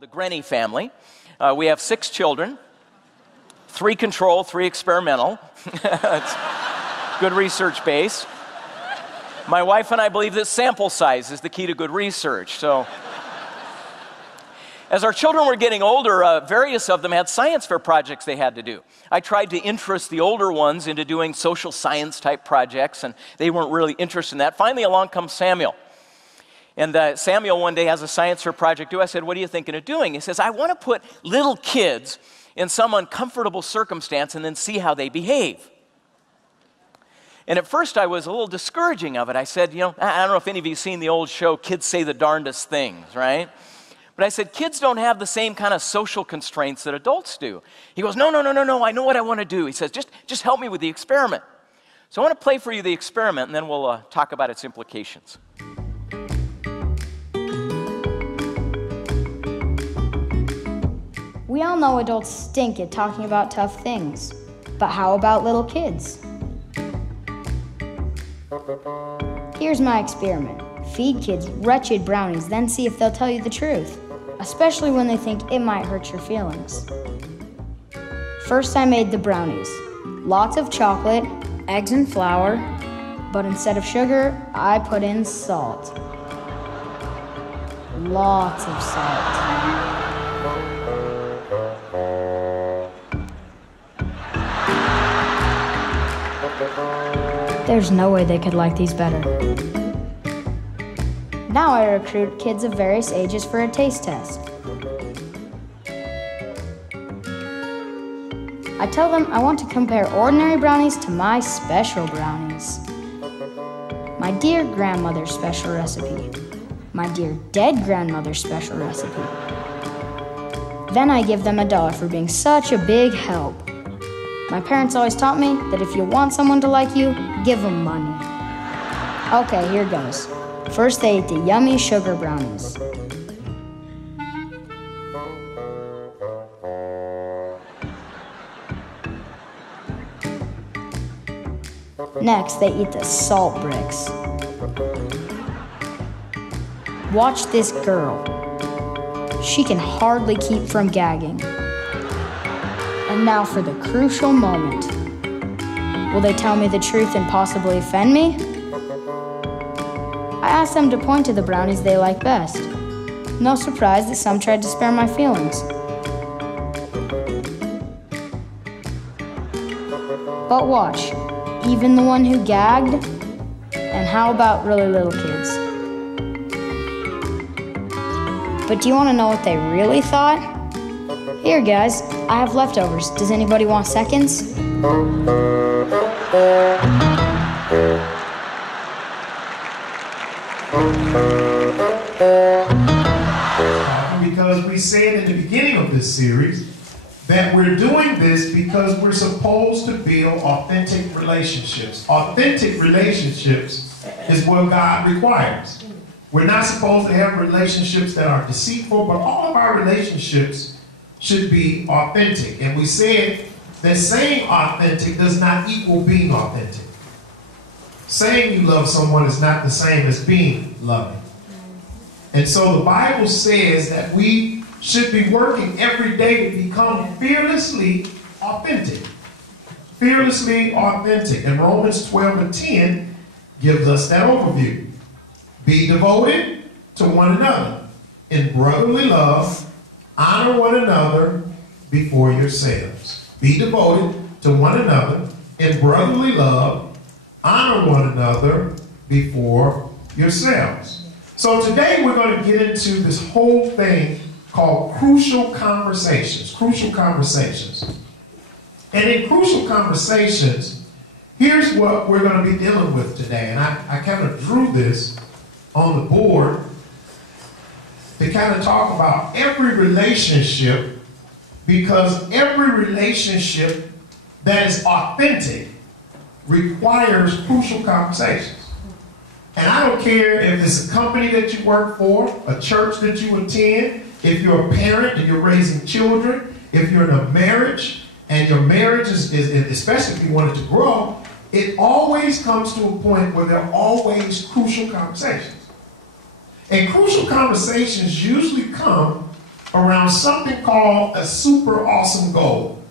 The Grenny family. We have 6 children, 3 control, 3 experimental. It's good research base. My wife and I believe that sample size is the key to good research. So, as our children were getting older, various of them had science fair projects they had to do. I tried to interest the older ones into doing social science type projects, and they weren't really interested in that. Finally, along comes Samuel. And Samuel one day has a science fair project due. I said, what are you thinking of doing? He says, I want to put little kids in some uncomfortable circumstance and then see how they behave. And at first I was a little discouraging of it. I said, I don't know if any of you have seen the old show, Kids Say the Darndest Things, right? But I said, kids don't have the same kind of social constraints that adults do. He goes, no, I know what I want to do. He says, just help me with the experiment. So I want to play for you the experiment, and then we'll talk about its implications. We all know adults stink at talking about tough things, but how about little kids? Here's my experiment. Feed kids wretched brownies, then see if they'll tell you the truth, especially when they think it might hurt your feelings. First, I made the brownies. Lots of chocolate, eggs and flour, but instead of sugar, I put in salt. Lots of salt. There's no way they could like these better. Now I recruit kids of various ages for a taste test. I tell them I want to compare ordinary brownies to my special brownies. My dear grandmother's special recipe. My dear dead grandmother's special recipe. Then I give them $1 for being such a big help. My parents always taught me that if you want someone to like you, give them money. Okay, here goes. First, they ate the yummy sugar brownies. Next, they eat the salt bricks. Watch this girl. She can hardly keep from gagging. And now for the crucial moment. Will they tell me the truth and possibly offend me? I asked them to point to the brownies they like best. No surprise that some tried to spare my feelings. But watch, even the one who gagged? And how about really little kids? But do you want to know what they really thought? Here, guys, I have leftovers. Does anybody want seconds? Because we said in the beginning of this series that we're doing this because we're supposed to build authentic relationships. Authentic relationships is what God requires. We're not supposed to have relationships that are deceitful, but all of our relationships should be authentic. And we said that saying authentic does not equal being authentic. Saying you love someone is not the same as being loving. And so the Bible says that we should be working every day to become fearlessly authentic. Fearlessly authentic. And Romans 12:10 gives us that overview. Be devoted to one another in brotherly love. Honor one another before yourselves. Be devoted to one another in brotherly love. Honor one another before yourselves. So today we're going to get into this whole thing called crucial conversations. Crucial conversations. And in crucial conversations, here's what we're going to be dealing with today. And I kind of drew this on the board to kind of talk about every relationship, because every relationship that is authentic requires crucial conversations. And I don't care if it's a company that you work for, a church that you attend, if you're a parent and you're raising children, if you're in a marriage and your marriage is especially if you want it to grow, it always comes to a point where there are always crucial conversations. And crucial conversations usually come around something called a super awesome goal.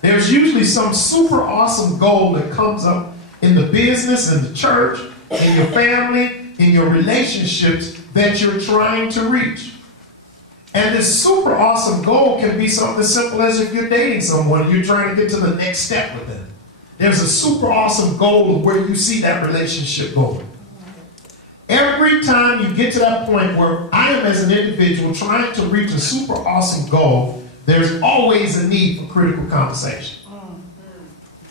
There's usually some super awesome goal that comes up in the business, in the church, in your family, in your relationships that you're trying to reach. And this super awesome goal can be something as simple as if you're dating someone, you're trying to get to the next step with them. There's a super awesome goal of where you see that relationship going. Every time you get to that point where I am as an individual trying to reach a super awesome goal, there's always a need for critical conversation.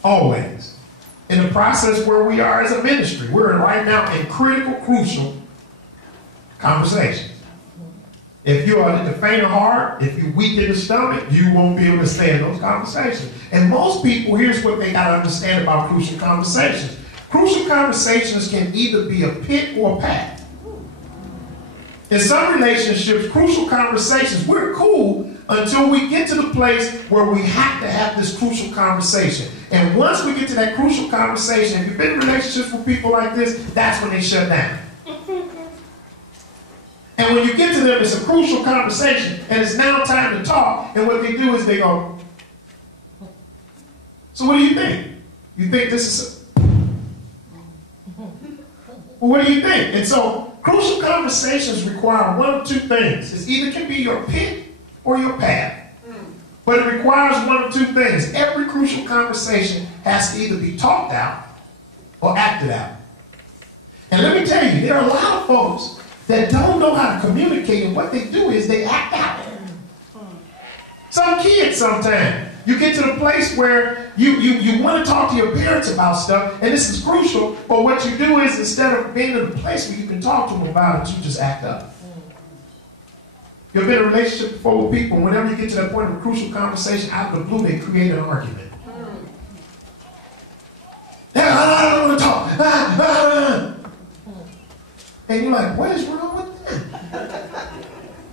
Always. In the process where we are as a ministry, we're right now in critical, crucial conversations. If you are the faint of heart, if you're weak in the stomach, you won't be able to stay in those conversations. And most people, here's what they got to understand about crucial conversations. Crucial conversations can either be a pit or a path. In some relationships, crucial conversations, we're cool until we get to the place where we have to have this crucial conversation. And once we get to that crucial conversation, if you've been in relationships with people like this, that's when they shut down. And when you get to them, it's a crucial conversation, and it's now time to talk, and what they do is they go, so what do you think? You think this is, well, what do you think? And so, crucial conversations require one of two things. It either can be your pit or your path. But it requires one of two things. Every crucial conversation has to either be talked out or acted out. And let me tell you, there are a lot of folks that don't know how to communicate, and what they do is they act out. Some kids sometimes, you get to the place where you want to talk to your parents about stuff, and this is crucial, but what you do is instead of being in a place where you can talk to them about it, you just act up. You've been in a relationship before with people, and whenever you get to that point of a crucial conversation, out of the blue, they create an argument. I don't want to talk. And you're like, what is wrong with them?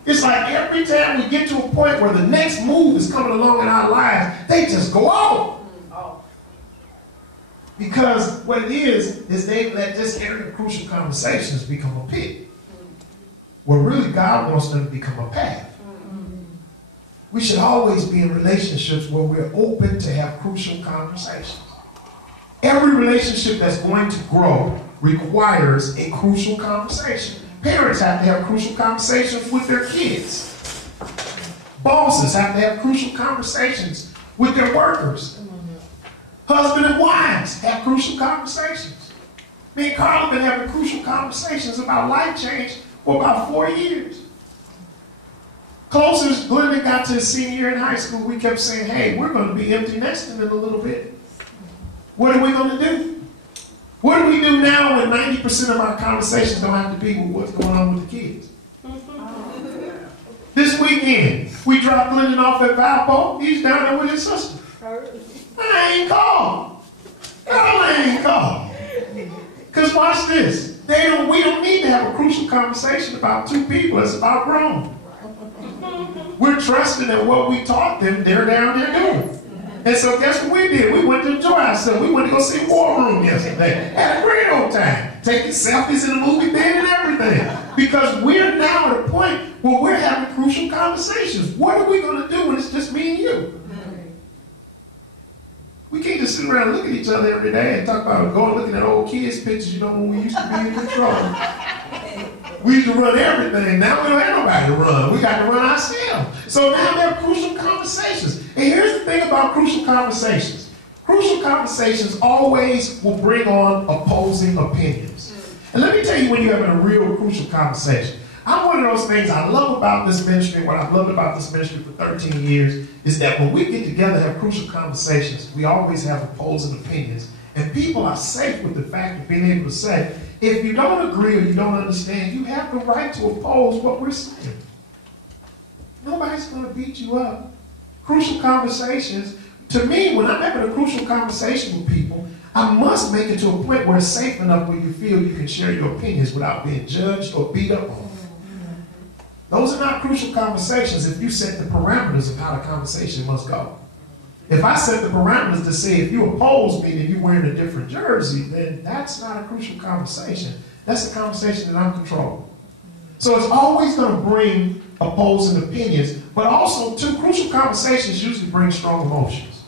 It's like every time we get to a point where the next move is coming along in our lives, they just go out. Because what it is they let this area of crucial conversations become a pit. Where really God wants them to become a path. We should always be in relationships where we're open to have crucial conversations. Every relationship that's going to grow requires a crucial conversation. Parents have to have crucial conversations with their kids. Bosses have to have crucial conversations with their workers. Husband and wives have crucial conversations. Me and Carl have been having crucial conversations about life change for about 4 years. Closer as Glenda got to his senior year in high school, we kept saying, hey, we're going to be empty nesting in a little bit. What are we going to do? What do we do now when 90% of our conversations don't have to be with what's going on with the kids? This weekend, we dropped Glendon off at Valpo. He's down there with his sister. I ain't called. I ain't called. Because watch this. We don't need to have a crucial conversation about two people. It's about growing. We're trusting that what we taught them, they're down there doing. And so guess what we did? We went to enjoy ourselves. We went to go see War Room yesterday. Had a great old time. Taking selfies in the movie theater and everything. Because we're now at a point where we're having crucial conversations. What are we going to do when it's just me and you? We can't just sit around and look at each other every day and talk about going looking at old kids' pictures, when we used to be in control. We used to run everything. Now we don't have nobody to run. We got to run ourselves. So now there are crucial conversations. And here's the thing about crucial conversations. Crucial conversations always will bring on opposing opinions. And let me tell you when you're having a real crucial conversation. I'm one of those things I love about this ministry, what I've loved about this ministry for 13 years, is that when we get together and have crucial conversations, we always have opposing opinions. And people are safe with the fact of being able to say, if you don't agree or you don't understand, you have the right to oppose what we're saying. Nobody's going to beat you up. Crucial conversations, to me, when I'm having a crucial conversation with people, I must make it to a point where it's safe enough where you feel you can share your opinions without being judged or beat up on. Those are not crucial conversations if you set the parameters of how the conversation must go. If I set the parameters to say if you oppose me and you're wearing a different jersey, then that's not a crucial conversation. That's a conversation that I'm controlling. So it's always going to bring opposing opinions, but also, too, crucial conversations usually bring strong emotions.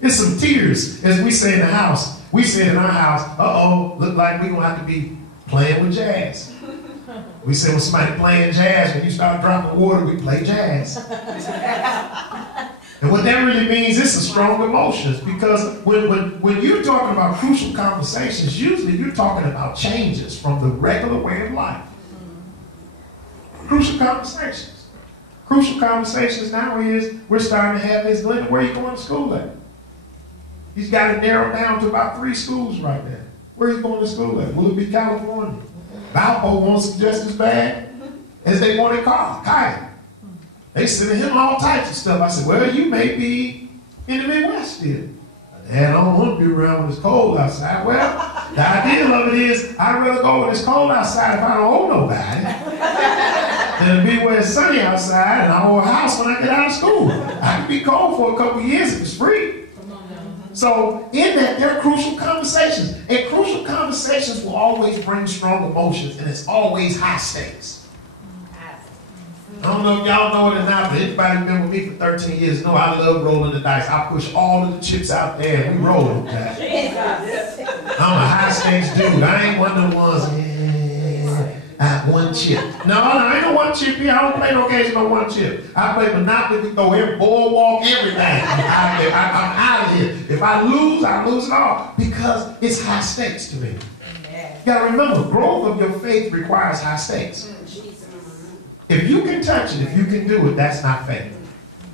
It's some tears, as we say in the house. We say in our house, uh-oh, look like we're going to have to be playing with jazz. We say when somebody playing jazz, when you start dropping water, we play jazz. And what that really means is some strong emotions, because when you're talking about crucial conversations, usually you're talking about changes from the regular way of life. Crucial conversations. Crucial conversations now is we're starting to have this, Glenda, where are you going to school at? He's got it narrowed down to about 3 schools right now. Where are you going to school at? Will it be California? Valpo wants just as bad as they want in Kyle. They sending him all types of stuff. I said, well, you may be in the Midwest still. Dad, I don't want to be around when it's cold outside. Well, the idea of it is I'd rather go when it's cold outside if I don't owe nobody than to be where it's sunny outside and I owe a house when I get out of school. I could be cold for a couple of years if it's free. So in that, there are crucial conversations. And crucial conversations will always bring strong emotions, and it's always high stakes. I don't know if y'all know it or not, but anybody who's been with me for 13 years know I love rolling the dice. I push all of the chips out there and we roll them. I'm a high stakes dude. I ain't one of the ones, I have one chip. No, I ain't no one chip here. I don't play no games with no one chip. I play Monopoly, we throw every boardwalk, everything. I'm out of here. If I lose it all. Because it's high stakes to me. You gotta remember, growth of your faith requires high stakes. If you can touch it, if you can do it, that's not faith.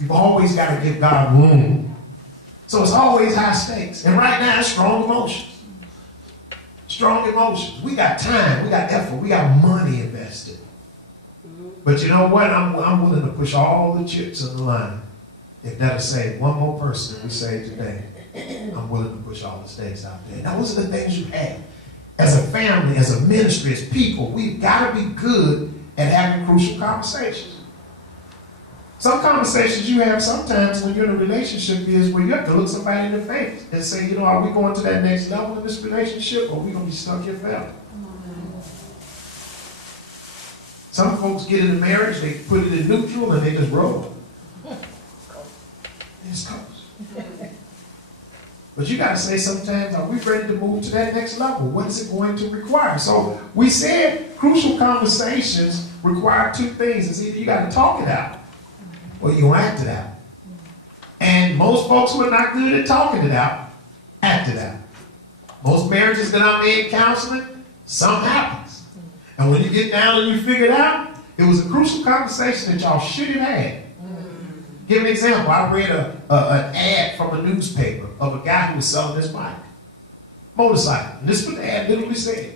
You've always got to give God room. So it's always high stakes. And right now, it's strong emotions. Strong emotions. We got time, we got effort, we got money invested. But you know what? I'm willing to push all the chips on the line. If that'll save one more person we save today, I'm willing to push all the stakes out there. Now, those are the things you have. As a family, as a ministry, as people, we've got to be good at having crucial conversations. Some conversations you have sometimes when you're in a relationship is where you have to look somebody in the face and say, you know, are we going to that next level in this relationship, or are we going to be stuck here forever? Some folks get in a marriage, they put it in neutral, and they just roll. It's close. But you got to say sometimes, are we ready to move to that next level? What is it going to require? So we said crucial conversations require 2 things. It's either you got to talk it out or you act it out. And most folks who are not good at talking it out, act it out. Most marriages that I'm in counseling, something happens. And when you get down and you figure it out, it was a crucial conversation that y'all should have had. Give an example. I read an ad from a newspaper of a guy who was selling his bike. Motorcycle. And this is what the ad literally said.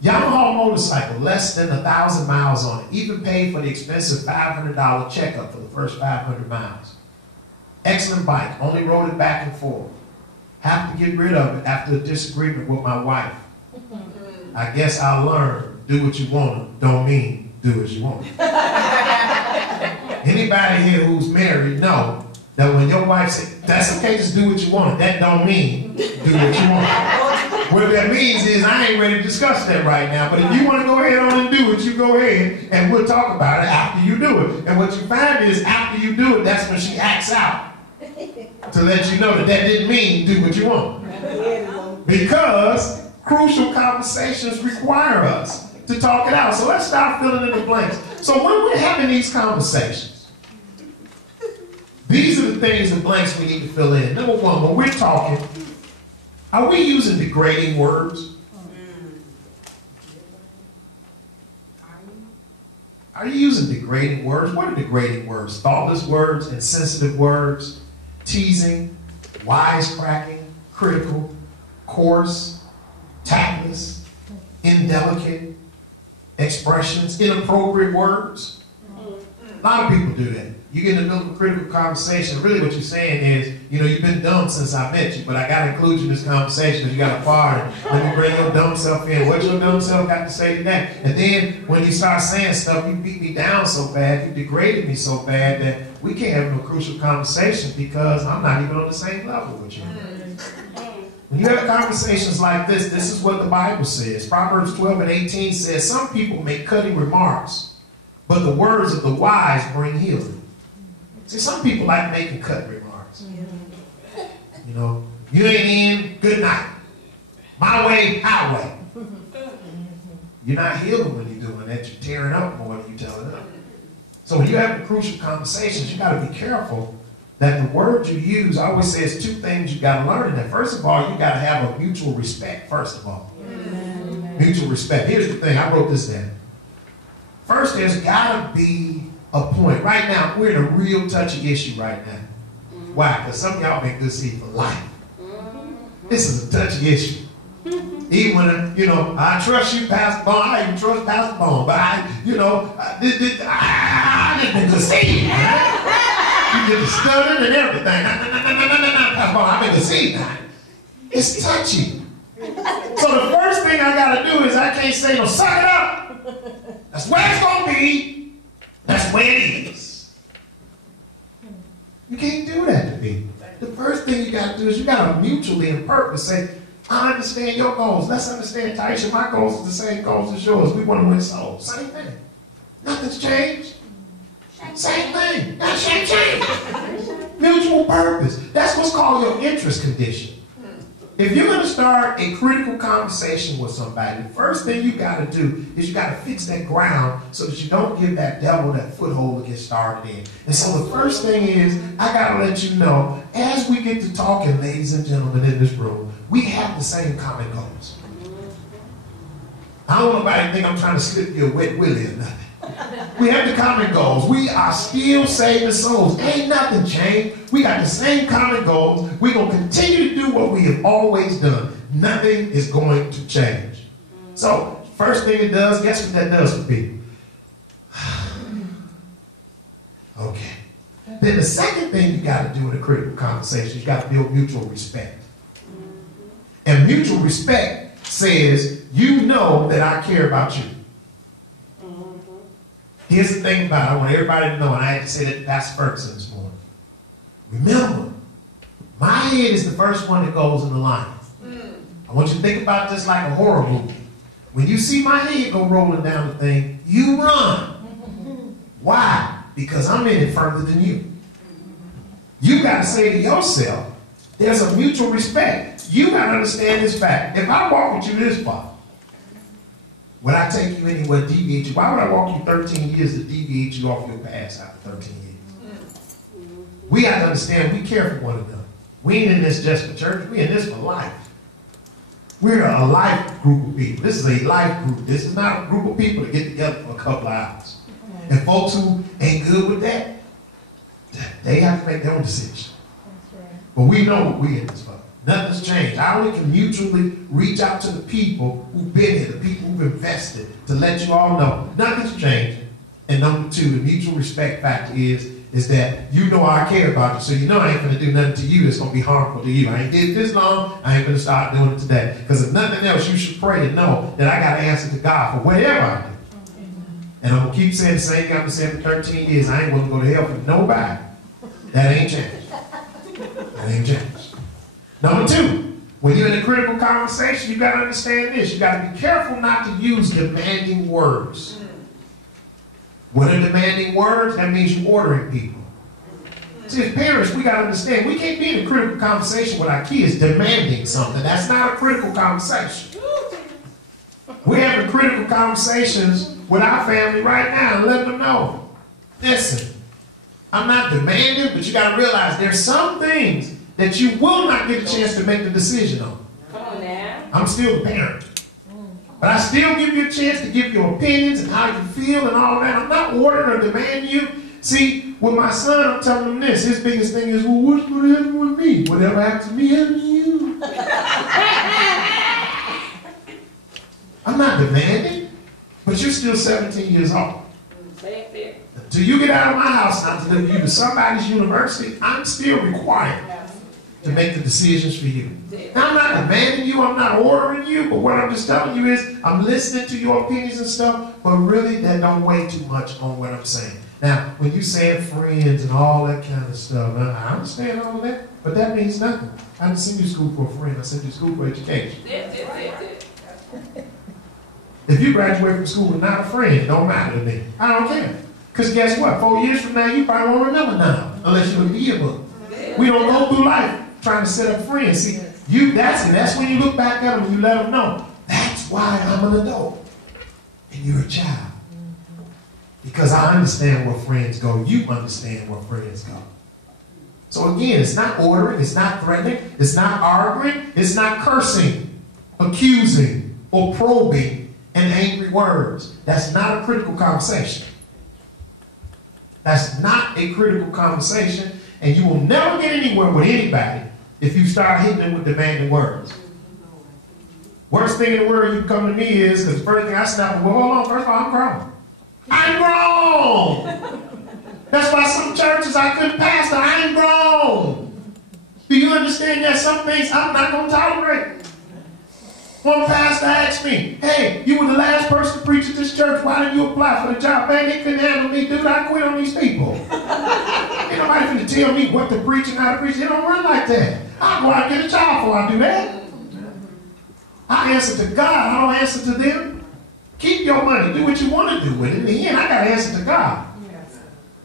Yamaha motorcycle, less than 1,000 miles on it. Even paid for the expensive $500 checkup for the first 500 miles. Excellent bike. Only rode it back and forth. Have to get rid of it after a disagreement with my wife. I guess I'll learn. Do what you want. Don't mean do as you want. Anybody here who's married know that when your wife says, that's okay, just do what you want. That don't mean do what you want. What that means is I ain't ready to discuss that right now. But if you want to go ahead on and do it, you go ahead and we'll talk about it after you do it. And what you find is after you do it, that's when she acts out to let you know that that didn't mean do what you want. Because crucial conversations require us to talk it out. So let's start filling in the blanks. So when we're having these conversations, these are the things and blanks we need to fill in. Number one, when we're talking, are we using degrading words? Are you using degrading words? What are degrading words? Thoughtless words, insensitive words, teasing, wisecracking, critical, coarse, tactless, indelicate expressions, inappropriate words. A lot of people do that. You get in the middle of a critical conversation, really what you're saying is, you know, you've been dumb since I met you, but I got to include you in this conversation because you got a part. Let me bring your dumb self in. What your dumb self got to say to that? And then when you start saying stuff, you beat me down so bad, you degraded me so bad that we can't have no crucial conversation because I'm not even on the same level with you. When you have conversations like this is what the Bible says. Proverbs 12 and 18 says, some people make cutting remarks but the words of the wise bring healing. See, some people like making cut remarks. You know, you ain't in, good night. My way, highway. You're not healing when you're doing that. You're tearing up more than you're telling up. So when you're having crucial conversations, you got to be careful that the words you use, I always say it's two things you got to learn in that. First of all, you got to have a mutual respect, first of all. Amen. Mutual respect. Here's the thing. I wrote this down. First, there's got to be a point. Right now, we're in a real touchy issue right now. Why? Because some of y'all been good seed for life. This is a touchy issue. Even when, you know, I trust you, Pastor Bone. I even trust Pastor Bone. But I just been good seed. You get the stuttering and everything. Pastor Bone, I've been good seed now. It's touchy. So the first thing I got to do is I can't say, no, suck it up. That's where it's going to be. That's where it is. You can't do that to me. The first thing you got to do is you got to mutually in purpose say, I understand your goals. Let's understand, Taisha, my goals are the same goals as yours. We want to win souls. Same thing. Nothing's changed. Same thing. Nothing's changed. Mutual purpose. That's what's called your interest condition. If you're going to start a critical conversation with somebody, the first thing you got to do is you got to fix that ground so that you don't give that devil that foothold to get started in. And so the first thing is, I got to let you know, as we get to talking, ladies and gentlemen in this room, we have the same common goals. I don't want nobody to think I'm trying to slip you a wet willy or nothing. We have the common goals. We are still saving souls. Ain't nothing changed. We got the same common goals. We're going to continue to do what we have always done. Nothing is going to change. So, first thing it does, guess what that does for people? Okay. Then the second thing you got to do in a critical conversation, you got to build mutual respect. And mutual respect says, you know that I care about you. Here's the thing about it. I want everybody to know, and I had to say that to Pastor Ferguson this morning. Remember, my head is the first one that goes in the line. I want you to think about this like a horror movie. When you see my head go rolling down the thing, you run. Why? Because I'm in it further than you. You got to say to yourself, there's a mutual respect. You got to understand this fact. If I walk with you this far, would I take you anywhere, deviate you? Why would I walk you 13 years to deviate you off your path after 13 years? We got to understand we care for one another. We ain't in this just for church. We in this for life. We're a life group of people. This is a life group. This is not a group of people to get together for a couple of hours. And folks who ain't good with that, they have to make their own decision. But we know what we in this for. Nothing's changed. I only can mutually reach out to the people who've been here, the people who've invested, to let you all know nothing's changing. And number two, the mutual respect factor is that you know I care about you, so you know I ain't going to do nothing to you that's going to be harmful to you. I ain't did it this long, I ain't going to start doing it today. Because if nothing else, you should pray to know that I got to answer to God for whatever I do. And I'm going to keep saying the same thing I've been saying for 13 years. I ain't going to go to hell for nobody. That ain't changed. That ain't changed. Number two, when you're in a critical conversation, you got to understand this. You got to be careful not to use demanding words. What are demanding words? That means you're ordering people. See, as parents, we got to understand, we can't be in a critical conversation with our kids demanding something. That's not a critical conversation. We're having critical conversations with our family right now and letting them know, listen, I'm not demanding, but you got to realize there's some things that you will not get a chance to make the decision on. Come on now. I'm still the parent. But I still give you a chance to give your opinions and how you feel and all that. I'm not ordering or demanding you. See, with my son, I'm telling him this. His biggest thing is, well, what's going to happen with me? Whatever happens to me, happens to you. I'm not demanding, but you're still 17 years old. Until you get out of my house now to deliver you to somebody's university, I'm still required to make the decisions for you. Now, I'm not demanding you, I'm not ordering you, but what I'm just telling you is I'm listening to your opinions and stuff, but really that don't weigh too much on what I'm saying. Now, when you say friends and all that kind of stuff, I understand all of that, but that means nothing. I didn't send you to school for a friend, I sent you to school for education. If you graduate from school with not a friend, it don't matter to me. I don't care. Because guess what? 4 years from now, you probably won't remember now, unless you look at the yearbook. We don't go through life trying to set up friends. See, that's when you look back at them and you let them know, that's why I'm an adult and you're a child. Because I understand where friends go. You understand where friends go. So again, it's not ordering, it's not threatening, it's not arguing, it's not cursing, accusing, or probing in angry words. That's not a critical conversation. That's not a critical conversation, and you will never get anywhere with anybody if you start hitting them with demanding words. Worst thing in the world you can come to me is, because the first thing I snap, well, hold on, first of all, I'm grown. I'm grown! That's why some churches I couldn't pastor. I ain't grown. Do you understand that some things I'm not going to tolerate? One pastor asked me, hey, you were the last person to preach at this church. Why didn't you apply for the job? Man, they couldn't handle me, dude. I quit on these people. Ain't nobody finna tell me what to preach and how to preach. They don't run like that. I'll go out and get a job before I do that. I answer to God. I don't answer to them. Keep your money. Do what you want to do with it. In the end, I got to answer to God.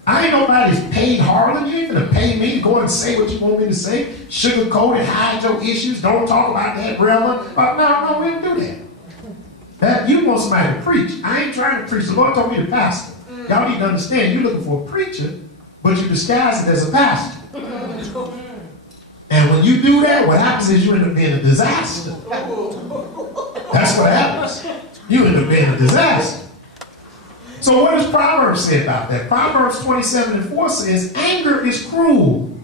I ain't nobody's paid Harlan. You ain't gonna pay me to go and say what you want me to say. Sugarcoat it, hide your issues. Don't talk about that relevant. No, we don't do that. You want somebody to preach. I ain't trying to preach. The Lord told me to pastor. Y'all need to understand, you're looking for a preacher, but you disguise it as a pastor. And when you do that, what happens is you end up being a disaster. That's what happens. You end up being a disaster. So what does Proverbs say about that? Proverbs 27:4 says, anger is cruel,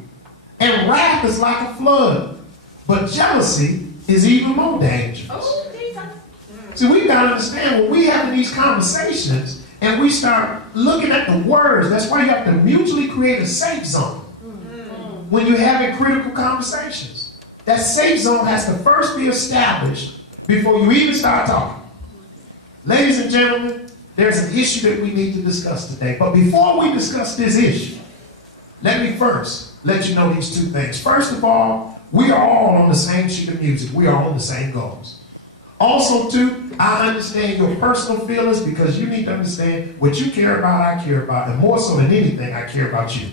and wrath is like a flood, but jealousy is even more dangerous. See, we've got to understand when we having these conversations and we start looking at the words, that's why you have to mutually create a safe zone when you're having critical conversations. That safe zone has to first be established before you even start talking. Ladies and gentlemen, there's an issue that we need to discuss today. But before we discuss this issue, let me first let you know these two things. First of all, we are all on the same sheet of music. We are on the same goals. Also, too, I understand your personal feelings because you need to understand what you care about, I care about, and more so than anything, I care about you.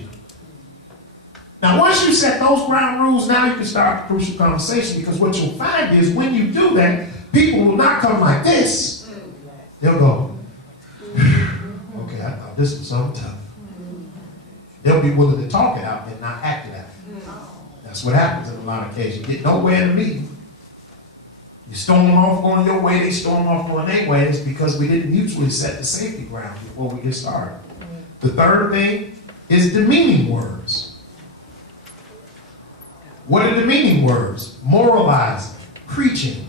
Now, once you set those ground rules, now you can start a crucial conversation, because what you'll find is when you do that, people will not come like this. They'll go, okay, I thought this was something tough. They'll be willing to talk it out and not act it out. That's what happens in a lot of cases. You get nowhere in the meeting. You storm them off going your way, they storm off going their way. It's because we didn't mutually set the safety ground before we get started. The third thing is demeaning words. What are demeaning words? Moralizing, preaching,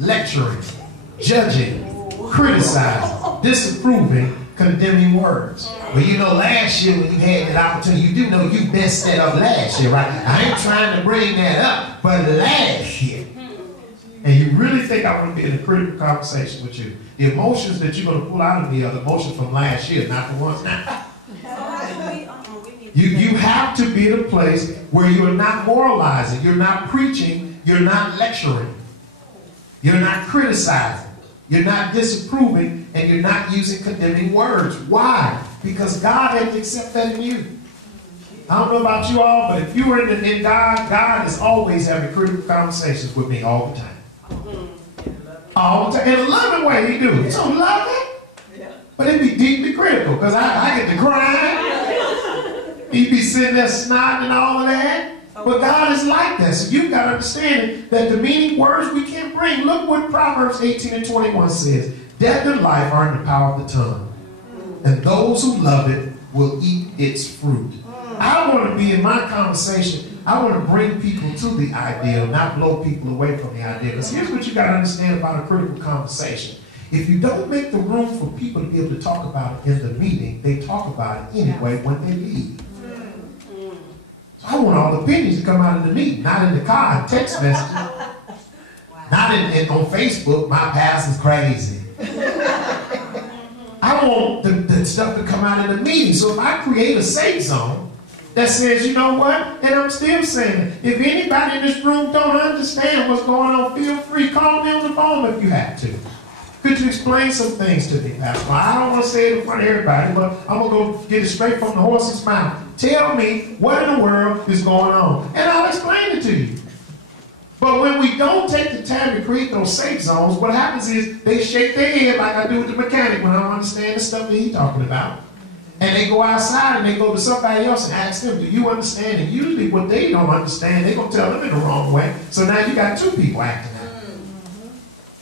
lecturing, judging, criticizing, disapproving, condemning words. Well, you know, last year when you had that opportunity, you do know you messed that up last year, right? I ain't trying to bring that up, but last year. And you really think I want to be in a critical conversation with you. The emotions that you're going to pull out of me are the emotions from last year, not the ones now. You have to be at a place where you're not moralizing, you're not preaching, you're not lecturing, you're not criticizing, you're not disapproving, and you're not using condemning words. Why? Because God had to accept that in you. I don't know about you all, but if you were in God, God is always having critical conversations with me all the time. All the time. In a loving way, he do. So loving, but it'd be deeply critical, because I get to cry. He'd be sitting there snotting and all of that. But God is like that. So you've got to understand that demeaning words we can't bring. Look what Proverbs 18:21 says. Death and life are in the power of the tongue, and those who love it will eat its fruit. I want to be in my conversation, I want to bring people to the ideal, not blow people away from the ideal. Because here's what you got to understand about a critical conversation. If you don't make the room for people to be able to talk about it in the meeting, they talk about it anyway when they leave. So I want all the opinions to come out of the meeting, not in the car, and text messages, not on Facebook, my pastor's crazy. I want the stuff to come out of the meeting. So if I create a safe zone that says, you know what, and I'm still saying it, if anybody in this room don't understand what's going on, feel free, call me on the phone if you have to. Could you explain some things to me, Pastor? Well, I don't want to say it in front of everybody, but I'm going to go get it straight from the horse's mouth. Tell me what in the world is going on, and I'll explain it to you. But when we don't take the time to create those safe zones, what happens is they shake their head like I do with the mechanic when I don't understand the stuff that he's talking about. And they go outside and they go to somebody else and ask them, do you understand? And usually what they don't understand, they're going to tell them in the wrong way. So now you got two people acting out.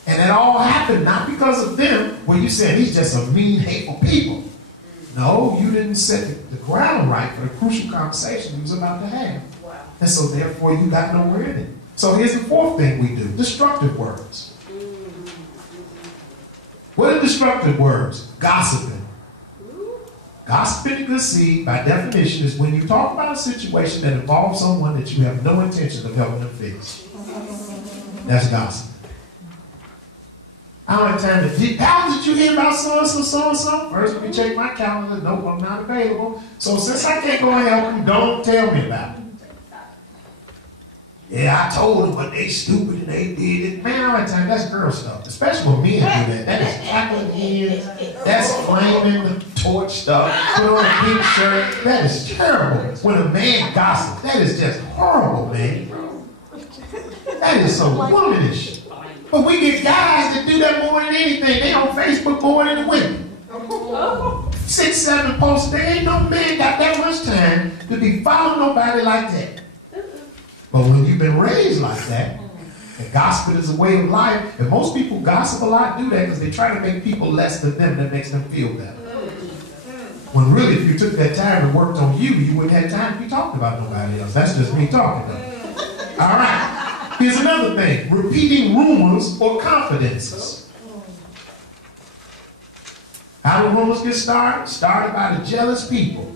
And it all happened not because of them, where you said he's just a mean, hateful people. No, you didn't set the ground right for the crucial conversation he was about to have. Wow. And so therefore you got nowhere in it. So here's the fourth thing we do, destructive words. What are destructive words? Gossiping. Gossiping a good seed, by definition, is when you talk about a situation that involves someone that you have no intention of helping them fix. That's gossip. I don't have time to, how did you hear about so-and-so, so-and-so? First, let me check my calendar. Nope, I'm not available. So since I can't go and help you, don't tell me about it. Yeah, I told them, but they stupid and they did it. Man, I don't have time. That's girl stuff. Especially when men do that. That is tackling heads. That's flaming the torch stuff. Put on a pink shirt. That is terrible. When a man gossips, that is just horrible, man. That is so womanish. But we get guys that do that more than anything. They on Facebook more than the women. 6, 7 posts. There ain't no man got that much time to be following nobody like that. But when you've been raised like that, and gossip is a way of life, and most people gossip a lot, do that because they try to make people less than them. That makes them feel better. When really, if you took that time and worked on you, you wouldn't have time to be talking about nobody else. That's just me talking though. All right. Here's another thing. Repeating rumors or confidences. How do rumors get started? Started by the jealous people.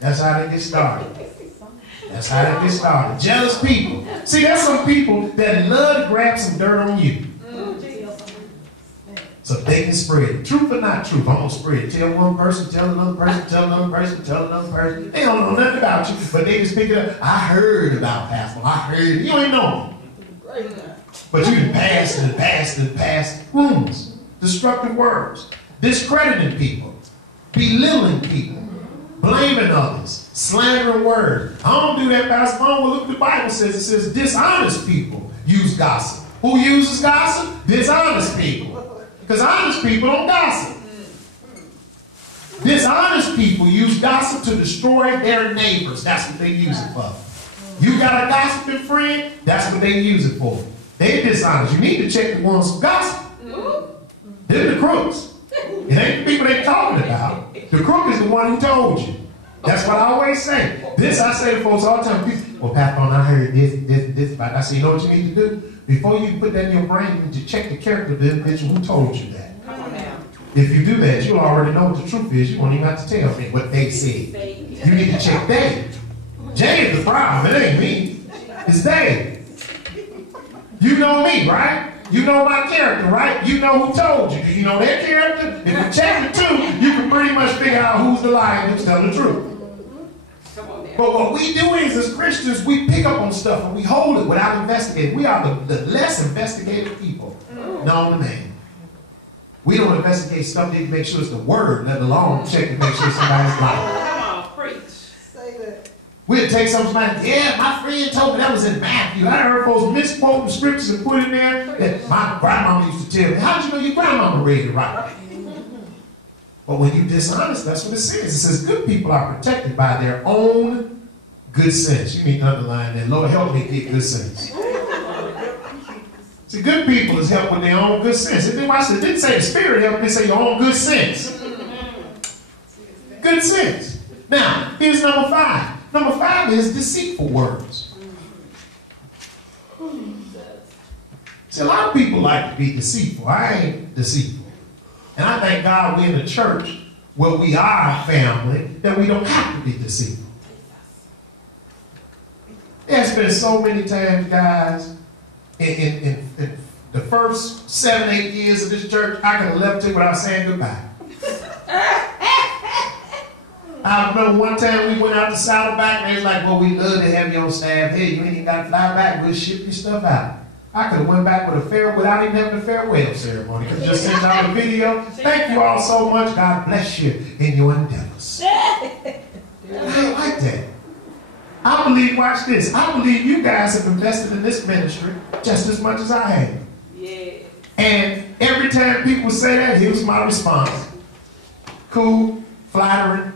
That's how they get started. That's how they get started. Jealous people. See, there's some people that love to grab some dirt on you. So they can spread it. Truth or not truth, I'm going to spread it. Tell one person, tell another person, tell another person, tell another person. They don't know nothing about you, but they just pick it up. I heard about Pastor. I heard. You ain't know him. But you can pass and pass and pass rumors, destructive words, discrediting people, belittling people, blaming others, slandering words. I don't do that, Pastor. I don't look what the Bible says. It says dishonest people use gossip. Who uses gossip? Dishonest people. Because honest people don't gossip. Dishonest people use gossip to destroy their neighbors. That's what they use it for. You got a gossiping friend? That's what they use it for. They're dishonest. You need to check the ones who gossip. They're the crooks. It ain't the people they're talking about. The crook is the one who told you. That's what I always say. This I say to folks all the time. People, well, Pastor, I heard this. But I say, you know what you need to do? Before you put that in your brain, you need to check the character of the individual who told you that. Come on now. If you do that, you'll already know what the truth is. You won't even have to tell me what they said. You need to check they. Jay is the problem. It ain't me. It's they. You know me, right? You know my character, right? You know who told you. Do you know their character? If you check the two, you can pretty much figure out who's the liar and who's telling the truth. But what we do is, as Christians, we pick up on stuff and we hold it without investigating. We are the less investigative people known to man. We don't investigate stuff to make sure it's the word, let alone check to make sure somebody's lying. Come on, preach. Say that. We'll take something like, yeah, my friend told me that was in Matthew. I heard folks misquoting scriptures and put in there that my grandmama used to tell me. How did you know your grandmama read it right? But when you're dishonest, that's what it says. It says good people are protected by their own good sense. You need to underline that. Lord, help me get good sense. See, good people is helped with their own good sense. It didn't say the Spirit helped, it say your own good sense. Good sense. Now, here's number 5. Number 5 is deceitful words. See, a lot of people like to be deceitful. I ain't deceitful. And I thank God we're in a church where we are a family that we don't have to be deceitful. There's been so many times, guys, in the first 7, 8 years of this church, I could have left it without saying goodbye. I remember one time we went out to Saddleback and they was like, well, we love to have you on staff here. You ain't even got to fly back. We'll ship your stuff out. I could have went back with a without even having a farewell ceremony. Could just send out a video. Thank you all so much. God bless you in your endeavors. I like that. I believe, watch this, I believe you guys have invested in this ministry just as much as I have. Yeah. And every time people say that, here's my response. Cool, flattering,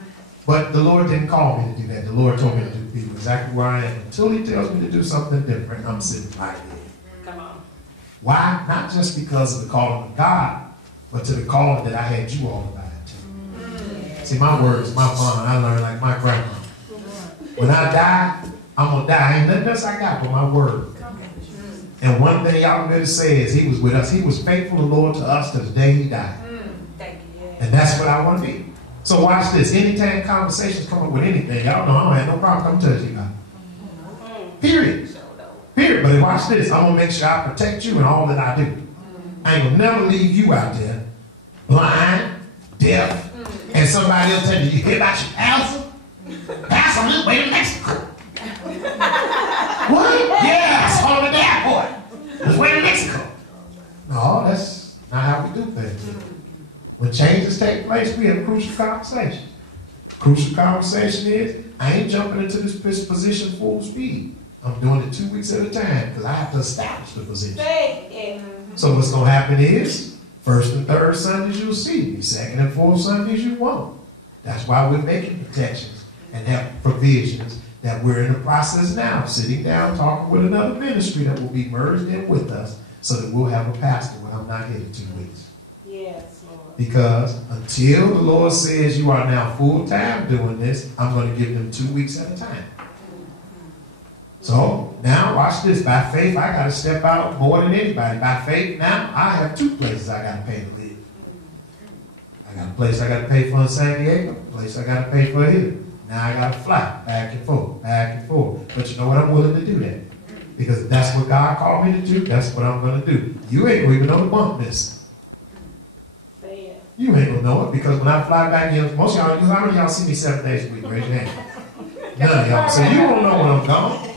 but the Lord didn't call me to do that. The Lord told me to be exactly where I am. Until he tells me to do something different, I'm sitting right here. Come on. Why? Not just because of the calling of God, but to the calling that I had you all about it too. See, my words, my bond, I learned like my grandma. When I die, I'm going to die. Ain't nothing else I got but my word. And one thing y'all better say is he was with us. He was faithful to the Lord to us to the day he died. Thank you. Yeah. And that's what I want to be. So watch this. Anytime conversations come up with anything, y'all know I don't have no problem come touch you about. Period. Period. But watch this. I'm going to make sure I protect you in all that I do. I ain't going to never leave you out there blind, deaf, and somebody else telling you, you hear about your pastor? Pastor on his way to Mexico. What? Yes, on the airport. His way to Mexico. No, that's not how we do things. When changes take place, we have crucial conversations. Crucial conversation is, I ain't jumping into this position full speed. I'm doing it 2 weeks at a time because I have to establish the position. So what's going to happen is, first and third Sundays you'll see me. Second and fourth Sundays you won't. That's why we're making protections and have provisions that we're in the process now, sitting down, talking with another ministry that will be merged in with us so that we'll have a pastor when I'm not here in 2 weeks. Yes, Lord. Because until the Lord says you are now full-time doing this, I'm going to give them 2 weeks at a time. So now watch this. By faith, I got to step out more than anybody. By faith, now I have 2 places I got to pay to live. I got a place I got to pay for in San Diego, a place I got to pay for here. Now I got to fly back and forth, back and forth. But you know what? I'm willing to do that. Because that's what God called me to do. That's what I'm going to do. You ain't going to even know the bump missing. You ain't going to know it because when I fly back here, most of y'all, how many of y'all see me 7 days a week? Raise your hand. None of y'all. So you don't know when I'm gone.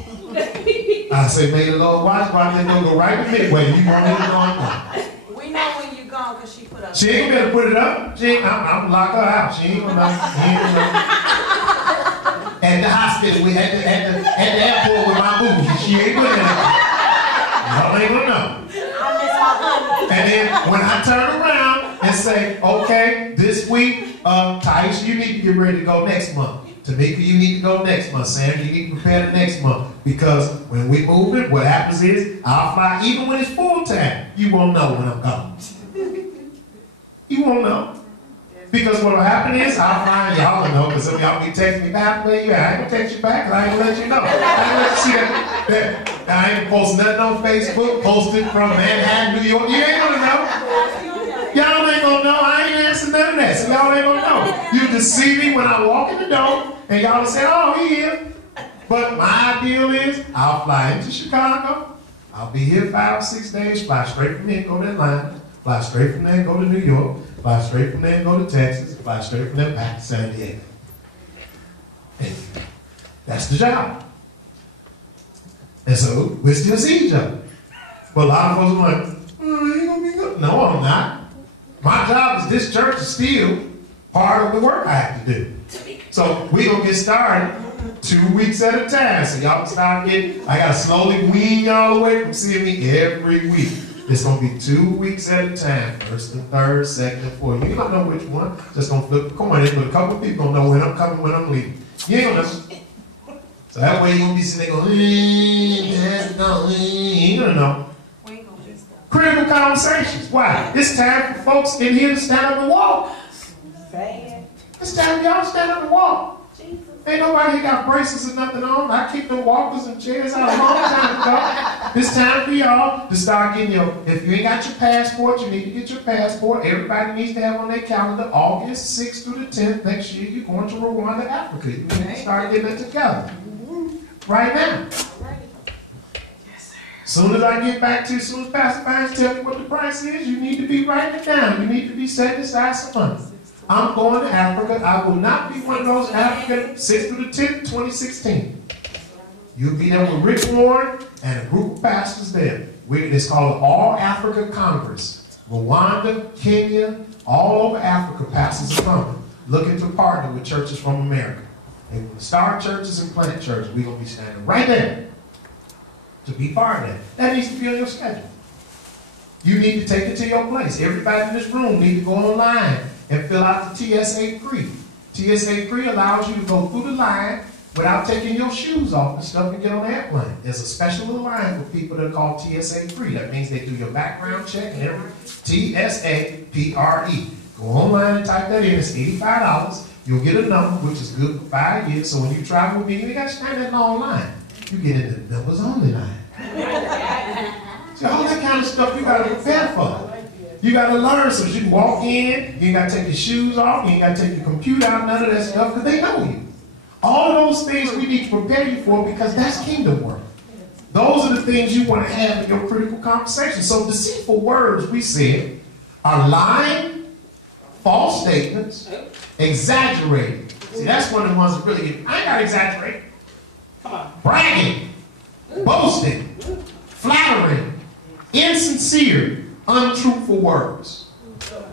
I say, may the Lord watch, but I'm going to go right to midway. You won't even know I'm gone. We know when you're gone because she put up. She ain't going to put it up. She ain't, I'm lock her out. She ain't going to know. At the hospital, at the airport with my boo. She ain't putting it up. Y'all ain't going to know. And then when I turn around and say, okay, this week, Taisha, you need to get ready to go next month. Tamika, you need to go next month. Sam, you need to prepare the next month. Because when we move it, what happens is, I'll fly, even when it's full time, you won't know when I'm gone. You won't know. Because what will happen is, I'll fly and y'all will know, because some of y'all be texting me back, where you at? I ain't gonna text you back, because I ain't gonna let you know. I ain't gonna let you see that. I ain't post nothing on Facebook, posted from Manhattan, New York. You ain't gonna know. Y'all ain't gonna know. I ain't answering none of that, so y'all ain't gonna know. You just see me when I walk in the door, and y'all will say, oh, he here. But my ideal is, I'll fly into Chicago. I'll be here 5 or 6 days, fly straight from here, go to Atlanta, fly straight from there, go to New York, fly straight from there, go to Texas, fly straight from there, back to San Diego. And that's the job. And so, we still see each other. But a lot of folks are like, oh, you gonna be good? No, I'm not. My job is this church is still part of the work I have to do. So we're going to get started 2 weeks at a time. So y'all can start getting, I got to slowly wean y'all away from seeing me every week. It's going to be 2 weeks at a time. First and third, second and fourth. You don't know which one. Just going to flip the coin in, but a couple of people going to know when I'm coming, when I'm leaving. You ain't going to know. So that way you're going to be sitting there going, you ain't going to know. Critical conversations. Why? It's time for folks in here to stand up and walk. It's time for y'all to stand up and walk. Ain't nobody here got braces or nothing on. I keep them walkers and chairs out a long time ago. It's time for y'all to start getting your, if you ain't got your passport, you need to get your passport. Everybody needs to have on their calendar August 6th through the 10th next year. You're going to Rwanda, Africa. You need to start getting it together. Right now. As soon as I get back to, as soon as Pastor Vines tell me what the price is, you need to be writing it down. You need to be setting aside some money. I'm going to Africa. I will not be one of those African 6th through the 10th, 2016. You'll be there with Rick Warren and a group of pastors there. It's called the All Africa Congress. Rwanda, Kenya, all over Africa, pastors are coming, looking to partner with churches from America. They will start churches and plant churches. We're going to be standing right there to be part of that. That needs to be on your schedule. You need to take it to your place. Everybody in this room needs to go online and fill out the TSA Pre. TSA Pre allows you to go through the line without taking your shoes off and stuff and get on the airplane. There's a special little line for people that are called TSA Pre. That means they do your background check and everything. TSA PRE. Go online and type that in. It's $85. You'll get a number, which is good for 5 years. So when you travel with me, you ain't got to stand that long line. You get in the members only line. See, all that kind of stuff you got to prepare for. You got to learn so you can walk in, you ain't got to take your shoes off, you ain't got to take your computer out, none of that stuff, because they know you. All of those things we need to prepare you for because that's kingdom work. Those are the things you want to have in your critical conversation. So deceitful words, we said, are lying, false statements, exaggerating. See, that's one of the ones that really get, I ain't got to exaggerate. Bragging, boasting, flattering, insincere, untruthful words.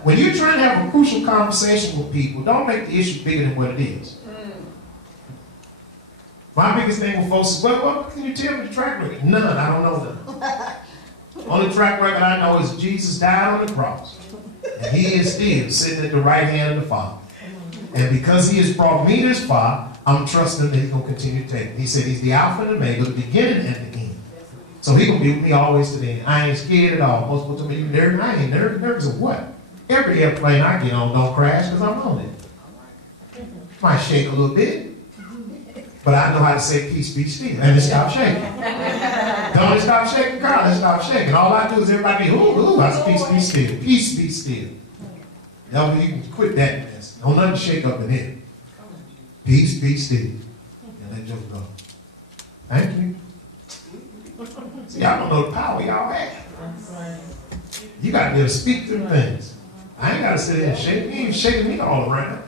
When you're trying to have a crucial conversation with people, don't make the issue bigger than what it is. My biggest thing with folks is, well, what can you tell me the track record? None, I don't know none. Only track record I know is Jesus died on the cross. And he is still sitting at the right hand of the Father. And because he has brought me this far, I'm trusting that he's going to continue to take me. He said he's the Alpha and the Omega, the beginning and the end. So he's going to be with me always to the end. I ain't scared at all. Most people tell me, you nervous? I ain't nervous. Nervous of what? Every airplane I get on don't crash because I'm on it. Might shake a little bit. But I know how to say peace be still. And it stop shaking. Don't it stop shaking, Carl? It stop shaking. All I do is everybody, ooh, I say peace be still. Peace be still. Now you can quit that mess. Don't let it shake up in here. Peace be still. And let Joe go. Thank you. See, I don't know the power y'all have. You got to be able to speak through things. I ain't got to sit there and shake. You ain't shaking me all around.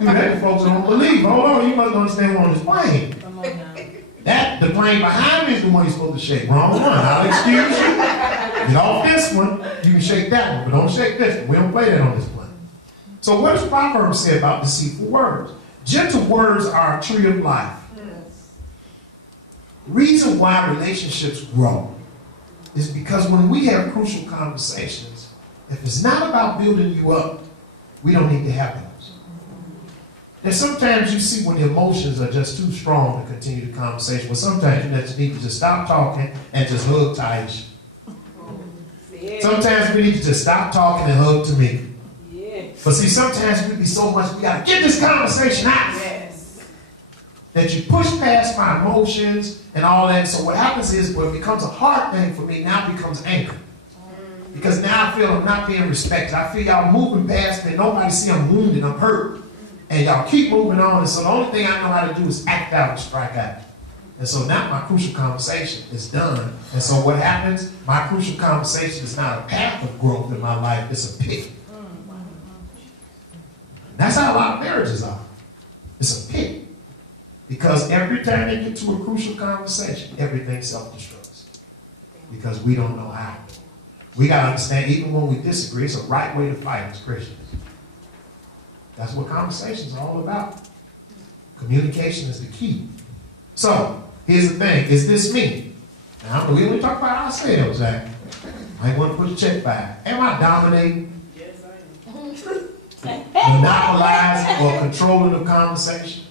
You that folks don't believe. Hold on, you must understand we're on this plane. The plane behind me is the one you're supposed to shake. Wrong one. I'll excuse you. Get off this one. You can shake that one, but don't shake this one. We don't play that on this plane. So what does Proverbs say about deceitful words? Gentle words are a tree of life. The reason why relationships grow is because when we have crucial conversations, if it's not about building you up, we don't need to have those. And sometimes you see when the emotions are just too strong to continue the conversation, but sometimes you just need to just stop talking and just hug Taisha. Sometimes we need to just stop talking and hug to me. But see, sometimes we be so much, we got to get this conversation out. That you push past my emotions and all that. So what happens is, when it becomes a hard thing for me, now it becomes anger. Because now I feel I'm not being respected. I feel y'all moving past me. Nobody see I'm wounded, I'm hurt. And y'all keep moving on. And so the only thing I know how to do is act out and strike out. And so now my crucial conversation is done. And so what happens? My crucial conversation is not a path of growth in my life. It's a pit. That's how a lot of marriages are. It's a pit. Because every time they get to a crucial conversation, everything self-destructs. Because we don't know how. We got to understand, even when we disagree, it's a right way to fight as Christians. That's what conversations are all about. Communication is the key. So, here's the thing. Is this me? Now, we only talk about ourselves, Zach. I want to put a check by. Am I dominating? Yes, I am. Monopolizing or controlling the conversation?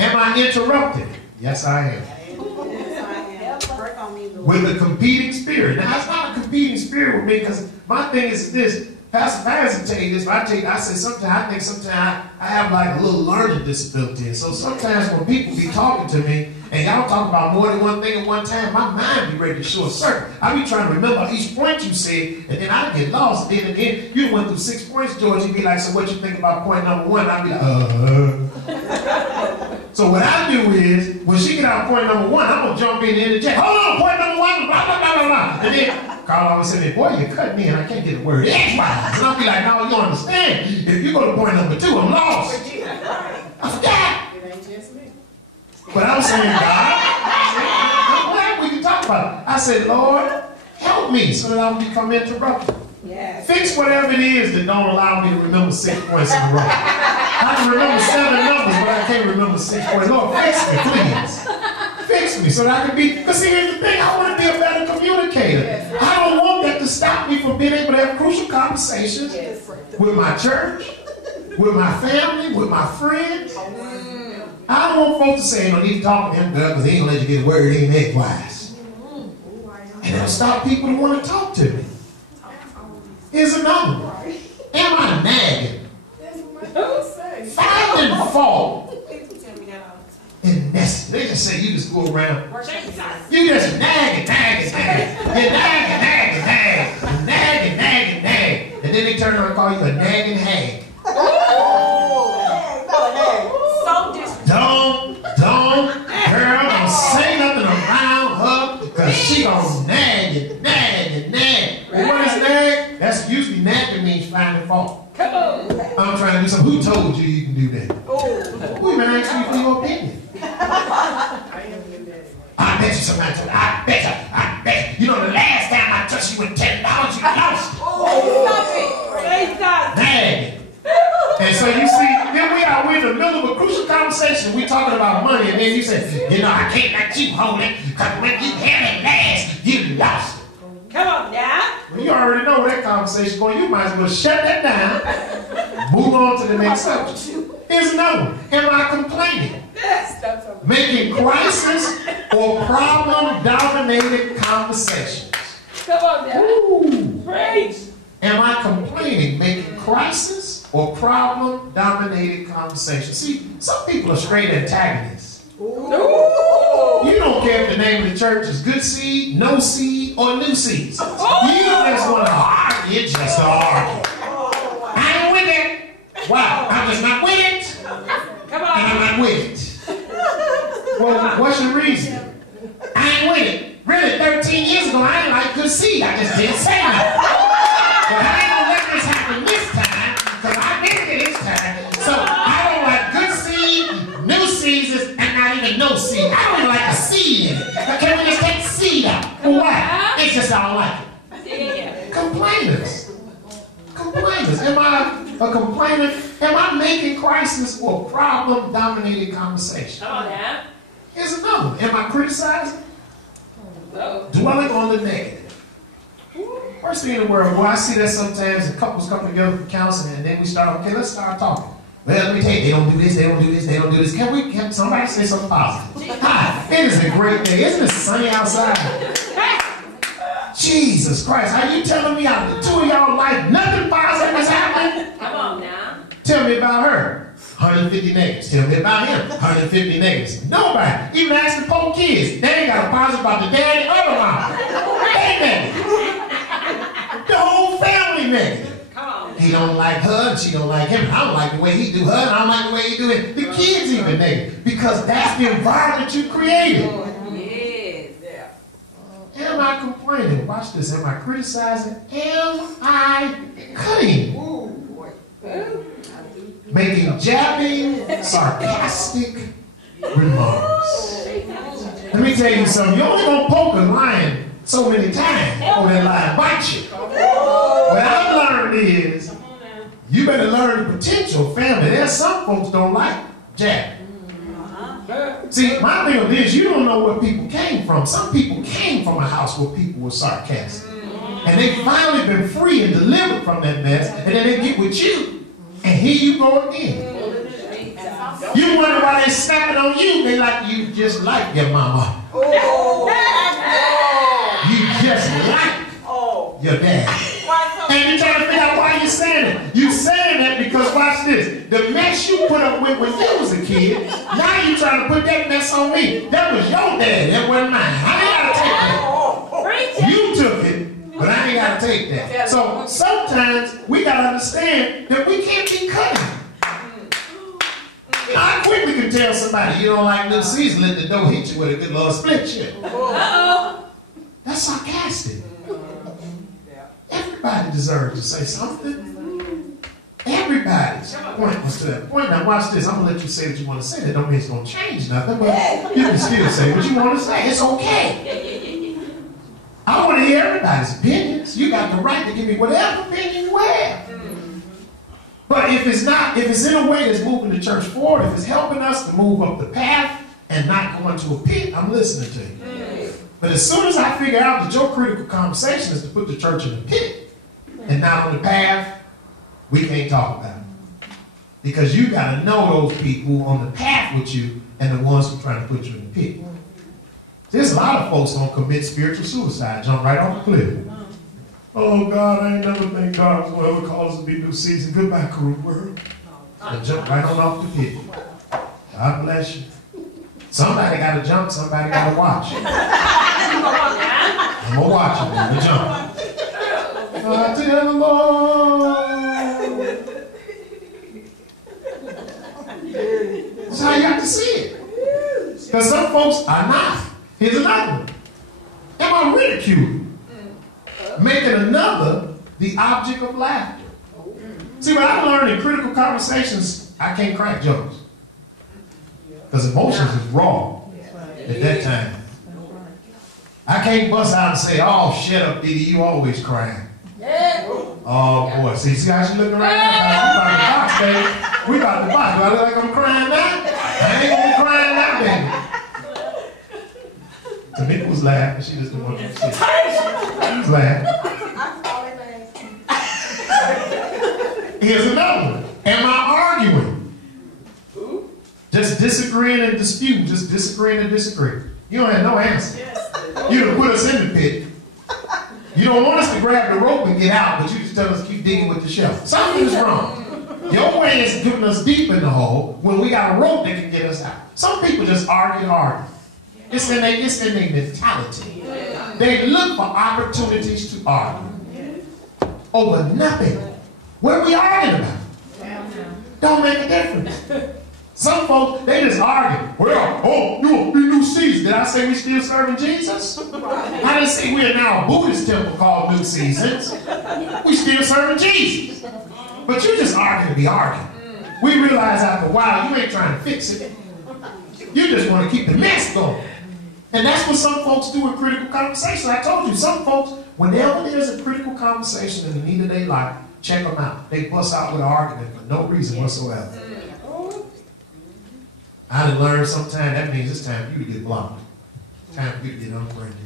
Am I interrupting? Yes, I am. Yes, I am. Work on me, Lord. With a competing spirit. Now, it's not a competing spirit with me, because my thing is this. Pastor Vance will tell you this, but I say sometimes, I think sometimes I have like a little learning disability. And so sometimes when people be talking to me, and y'all talk about more than one thing at one time, my mind be ready to short circuit. I be trying to remember each point you said, and then I get lost. And then again, you went through 6 points, George. You'd be like, so what you think about point number 1? I'd be like, So what I do is, when she get out point number 1, I'm going to jump in and interject. Hold on, point number 1, blah, blah, blah, blah, blah. And then Carl always said, boy, you cut me and I can't get a word edgewise. And I'll be like, no, you don't understand. If you go to point number 2, I'm lost. I forgot. It ain't just me. But I'm saying, God, I'm glad we can talk spot. I said, Lord, help me so that I don't become interrupted. Yes. Fix whatever it is that don't allow me to remember 6 points in a row. I can remember 7 numbers, but I can't remember 6 points. Lord, fix me, please. Fix me so that I can be, because see, here's the thing, I want to be a better communicator. I don't want that to stop me from being able to have crucial conversations with my church, with my family, with my friends. I don't want folks to say, you don't need to talk to him, because he ain't gonna let you get a word in edgewise. And it'll stop people who want to talk to me. Here's another one. Am I nagging? Finding fault and nesting. They just say you just go around. You just nagging. And nagging. And then they turn around and call you a nagging hag. Girl, don't say nothing around her because she gonna nag. And what is nag? That's usually nagging means finding fault. I'm trying to do something. Who told you you can do that? Who even asked you for your opinion? I bet you somebody told you. I bet you. You know, the last time I touched you with $10, you lost it. Nagging. And so you see, here we are, we're in the middle of a crucial conversation. We're talking about money, and then you say, you know, I can't let you hold it, because when you had it last, you lost it. Come on now. Well, you already know where that conversation's going. You might as well shut that down, move on to the next subject. Here's another one. Am I complaining? Making crisis or problem-dominated conversations. Come on now. Ooh. Praise. Am I complaining, making crisis or problem-dominated conversations? See, some people are straight antagonists. Ooh. You don't care if the name of the church is Good Seed, No Seed, or New Seeds. You just want to argue, just to argue. I ain't with it. Why? I'm just not with it. Come And on. I'm not with it. Well, what's your reason? I ain't with it. Really, 13 years ago, I didn't like Good Seed. I just didn't say nothing. But I ain't gonna let this happen this time, because I did it this time. So I don't like Good Seed, New Seeds, and not even No Seed. I don't even like a seed in it. Can we just take the seed out? For what? It's just I don't like it. Complainers. Am I a complainer? Am I making crisis or problem-dominated conversation? Come on now. Here's another one. Am I criticizing? No. Dwelling on the negative. Worst thing in the world, well, I see that sometimes the couples come together for counseling and then we start, okay, let's start talking. Well, let me tell you, they don't do this, they don't do this, they don't do this. Can somebody say something positive? Hi, it is a great day. Isn't it sunny outside? Jesus Christ, are you telling me out of the two of y'all life, nothing positive is happening? Come on now. Tell me about her. 150 negatives. Tell me about him. 150 negatives. Nobody. Even ask the poor kids. They ain't got a positive about the daddy or the mama. They negative. The whole family negative. Come on. He don't like her and she don't like him. I don't like the way he do her and I don't like the way he do it. The kids even negative. Because that's the environment you created. Yes. Yeah. Am I complaining? Watch this. Am I criticizing? Am I cutting? Making jabbing, sarcastic remarks. Let me tell you something. You only gonna poke a lion so many times before that lion bites you. What I've learned is you better learn the potential family. There's some folks don't like jabbing. See, my thing of this, you don't know where people came from. Some people came from a house where people were sarcastic. And they finally been free and delivered from that mess. And then they get with you. And here you go again. You wonder why they snapping on you. They like you just like your mama. You just like your dad. And you're trying to figure out why you're saying it. You're saying that because, watch this, the mess you put up with when you was a kid, now you're trying to put that mess on me. That was your dad, that wasn't mine. I ain't gotta take that. You took it, but I ain't gotta take that. So sometimes we gotta understand that we can't be cutting. I quickly can tell somebody you don't like Little Caesar, let the door hit you with a good Lord split you. That's sarcastic. Everybody deserves to say something. Everybody's point was to that point. Now watch this. I'm gonna let you say what you want to say. That don't mean it's gonna change nothing, but you can still say what you want to say. It's okay. want to hear everybody's opinions. You got the right to give me whatever opinion you have. But if it's not, if it's in a way that's moving the church forward, if it's helping us to move up the path and not going to a pit, I'm listening to you. But as soon as I figure out that your critical conversation is to put the church in a pit and not on the path, we can't talk about it. Because you got to know those people on the path with you and the ones who are trying to put you in the pit. There's a lot of folks going to commit spiritual suicide, jump right off the cliff. Oh, God, I ain't never think God will ever cause us to be new season. Goodbye, cruel world. And jump right on off the pit. God bless you. Somebody got to jump, somebody got to watch. I'm going to watch it, I'm going to jump. I tell the Lord. That's how you have to see it. Because some folks are not. Here's another one. Am I ridiculed? Making another the object of laughter. See, what I learned in critical conversations, I can't crack jokes. Because emotions is raw at that time. I can't bust out and say, oh, shut up, Diddy, you always crying. Oh, boy. See how she looking right now? We about to box, baby. We about to box. Do I look like I'm crying now? I ain't gonna be crying now, baby. Tamika was laughing. She just didn't want to see it. She was laughing. Here's another one. Am I arguing? Just disagreeing and dispute. Just disagreeing and disagree. You don't have no answer. You done put us in the pit. You don't want us to grab the rope and get out, but you just tell us to keep digging with the shelf. Something is wrong. Your way is giving us deep in the hole when we got a rope that can get us out. Some people just argue. It's in their mentality. They look for opportunities to argue over nothing. What are we arguing about? Don't make a difference. Some folks, they just argue. Well, oh, you new season. Did I say we still serving Jesus? I didn't say we are now a Buddhist temple called New Seasons. We still serving Jesus. But you just arguing to be arguing. We realize after a while you ain't trying to fix it. You just want to keep the mess going. And that's what some folks do in critical conversations. I told you, some folks, whenever there's a critical conversation in the need of their life, check them out. They bust out with an argument for no reason whatsoever. I done learned sometime that means it's time for you to get blocked. Time for you to get unfriended.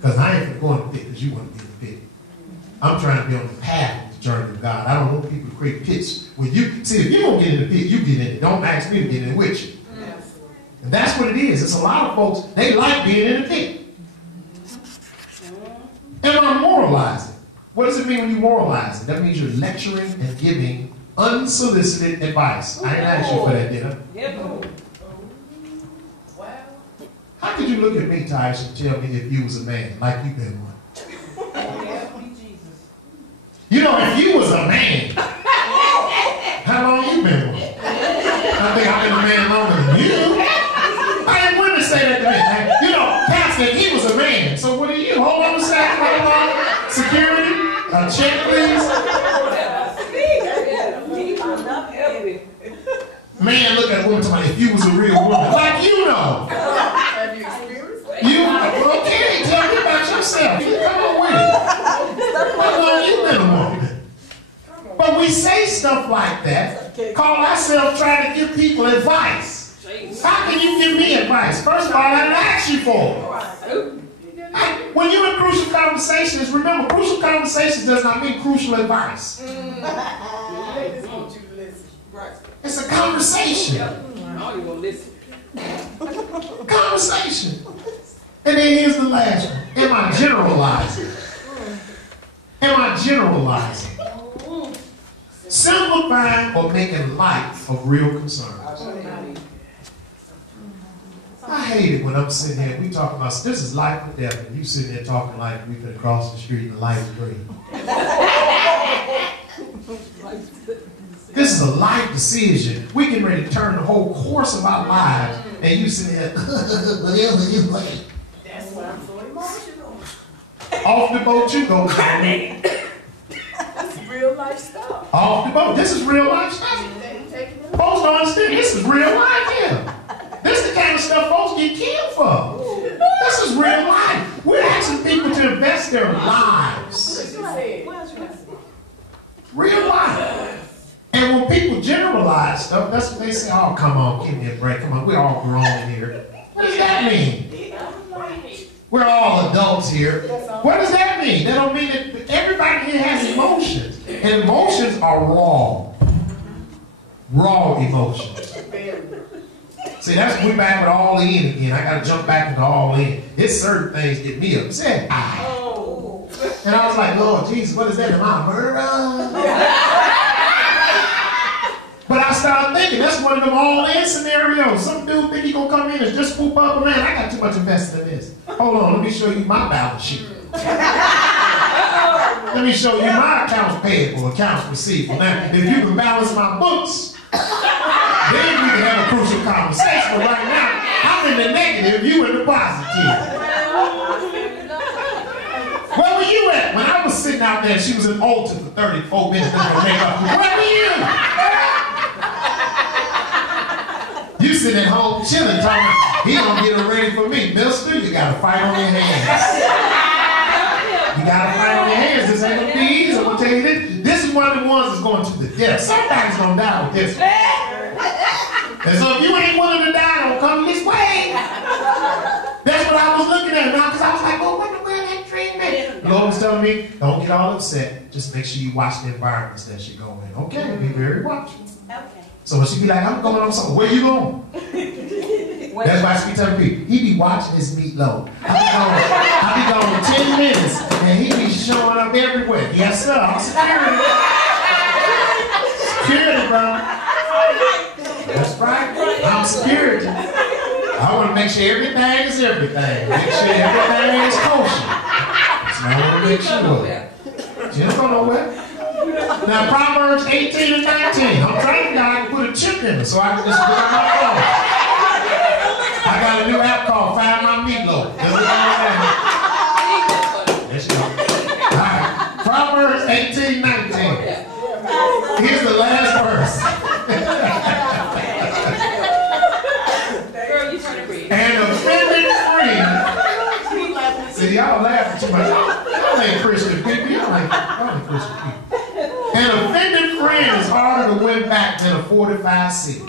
Because I ain't going to the pit because you want to be in the pit. I'm trying to be on the path of the journey of God. I don't want people to create pits. When you see, if you don't get in the pit, you get in it. Don't ask me to get in it with you. And that's what it is. It's a lot of folks, they like being in the pit. Am I moralizing? What does it mean when you moralize it? That means you're lecturing and giving unsolicited advice. I didn't ask you for that, did I? How could you look at me, Tysh, and tell me if you was a man, like you've been one? You know, if you was a man, how long you been one? I think I've been a man longer than you. I didn't want to say that to me. You know, Pastor, he was a man. So what are you? Hold on a second. Hold on. Security? Check, please. Man, look at a woman talking, if you was a real woman. Like you know. Have you experienced that? You, okay, tell me about yourself. Come on with it. How long you been a woman? But we say stuff like that, call ourselves trying to give people advice. How can you give me advice? First of all, I didn't ask you for it. When you're in crucial conversations, remember, crucial conversations does not mean crucial advice. It's a conversation. Conversation. And then here's the last one. Am I generalizing? Am I generalizing? Simplifying or making light of real concerns. I hate it when I'm sitting here, we talking about, this is life or death, and you sitting there talking like we've been across the street and the light is green. This is a life decision. We getting ready to turn the whole course of our lives, and you sitting there, whatever you like. That's why I'm so emotional. Off the boat you go. That's real life stuff. Off the boat. This is real life stuff. Folks don't understand. This is real life here. This is the kind of stuff folks get killed for. This is real life. We're asking people to invest their Real life. And when people generalize stuff, that's what they say, oh, come on, give me a break. Come on, we're all grown here. What does that mean? We're all adults here. What does that mean? That don't mean that everybody here has emotions. And emotions are raw. Raw emotions. See, that's we back with all in again. I got to jump back into all in. It's certain things get me upset. And I was like, Lord Jesus, what is that? Am I a murderer? But I started thinking, that's one of them all-in scenarios. Some dude think he gonna come in and just swoop up, man, I got too much invested in this. Hold on, let me show you my balance sheet. Let me show you my accounts payable, accounts receivable. Now, if you can balance my books, then we can have a crucial conversation. But right now, I'm in the negative, you in the positive. Where were you at? When I was sitting out there, she was in Alton for 34 minutes. Where were you? You sitting at home chilling, talking, he gonna get her ready for me. Mister, you gotta fight on your hands. You gotta fight on your hands. This ain't gonna be easy. I'm gonna tell you this. This is one of the ones that's going to the death. Somebody's gonna die with this one. And so if you ain't willing to die, don't come this way. That's what I was looking at now, because I was like, oh, what the world that treatment? The Lord was telling me, don't get all upset. Just make sure you watch the environments that you go in. Okay, be very watchful. Okay. So when she be like, I'm going on something, where you going? That's why she be telling people, he be watching his meatloaf. I be going 10 minutes, and he be showing up everywhere. Yes, sir, I'm security. Security, bro. That's right, I'm security. I want to make sure everything is everything. Make sure everything is kosher. So I want to make sure. She don't go nowhere. Now, Proverbs 18 and 19. I'm trying to put a chip in it so I can just put it on my phone. I got a new app called Find My Meatloaf. There she go. All right. Proverbs 18, 19. Here's the last verse. An offended friend. See, y'all laughing too much. Y'all ain't Christian people. Y'all ain't Christian people. An offended friend is harder to win back than a fortified city.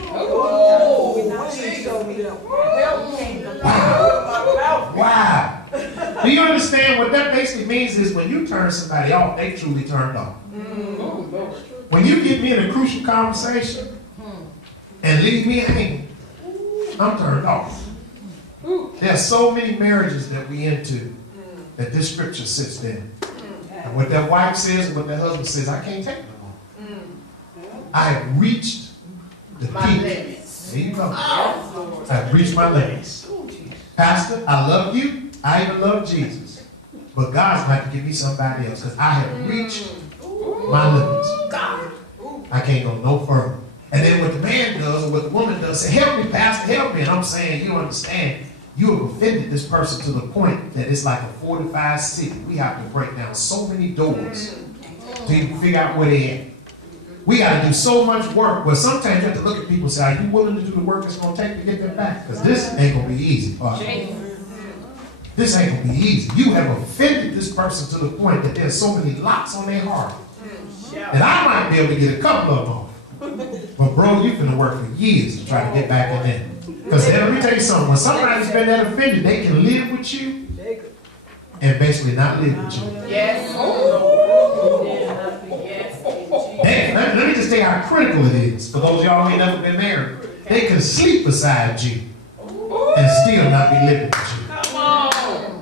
Wow. Do you understand what that basically means is when you turn somebody off, they truly turned off. When you get me in a crucial conversation and leave me hanging, I'm turned off. There are so many marriages that we into that this scripture sits there. And what that wife says and what that husband says, I can't take no more. I have reached the peak. There you go. I've reached my limits. Pastor, I love you. I even love Jesus. But God's going to give me somebody else because I have reached my limits. I can't go no further. And then what the man does or what the woman does, say, help me, Pastor, help me. And I'm saying, you understand, you have offended this person to the point that it's like a fortified city. We have to break down so many doors to even figure out where they're at. We got to do so much work, but sometimes you have to look at people and say, are you willing to do the work it's going to take to get them back? Because this ain't going to be easy. This ain't going to be easy. You have offended this person to the point that there's so many locks on their heart that I might be able to get a couple of them off. But bro, you're going to work for years to try to get back in there. Because let me tell you something, when somebody's been that offended, they can live with you and basically not live with you. Yes. Let me just tell you how critical it is for those of y'all who ain't never been married. They can sleep beside you and still not be living with you. Come on.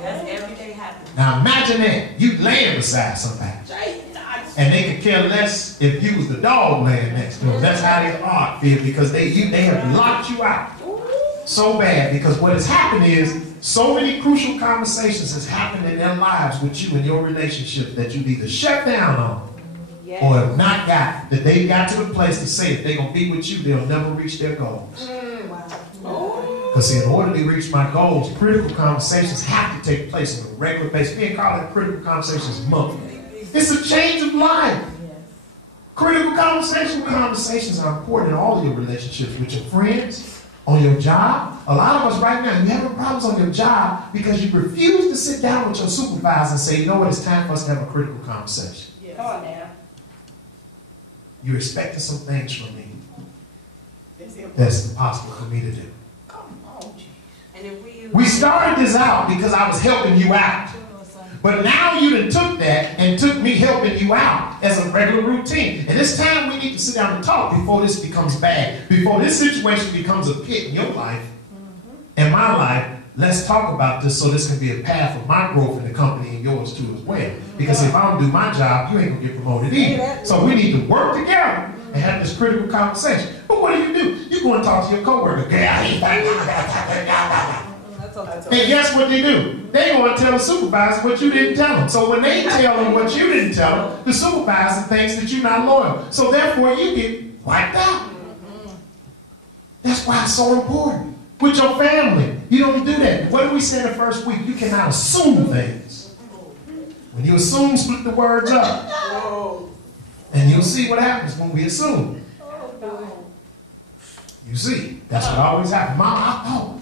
That's everyday happening. Now imagine that. You laying beside somebody. And they could care less if you was the dog laying next to them. That's how they are feel because they have locked you out so bad because what has happened is so many crucial conversations has happened in their lives with you in your relationship that you've either shut down on or have not got, that they got to the place to say if they're going to be with you, they'll never reach their goals. Because see, in order to reach my goals, critical conversations have to take place on a regular basis. We ain't call it critical conversations monthly. It's a change of life. Critical conversations are important in all of your relationships with your friends, on your job. A lot of us right now, you're having problems on your job because you refuse to sit down with your supervisor and say, you know what, it's time for us to have a critical conversation. Come on now. You're expecting some things from me that's impossible for me to do. And if we started this out because I was helping you out. But now you done took that and took me helping you out as a regular routine. And it's time we need to sit down and talk before this becomes bad. Before this situation becomes a pit in your life and my life. Let's talk about this so this can be a path of my growth in the company and yours too as well. Because if I don't do my job, you ain't gonna get promoted either. So we need to work together and have this critical conversation. But what do? You go and talk to your coworker. And guess what they do? They go and tell the supervisor what you didn't tell them. So when they tell them what you didn't tell them, the supervisor thinks that you're not loyal. So therefore you get wiped out. That's why it's so important. With your family, you don't do that. What did we say in the first week? You cannot assume things. When you assume, split the words up. And you'll see what happens when we assume. You see, that's what always happens. Mom, I thought.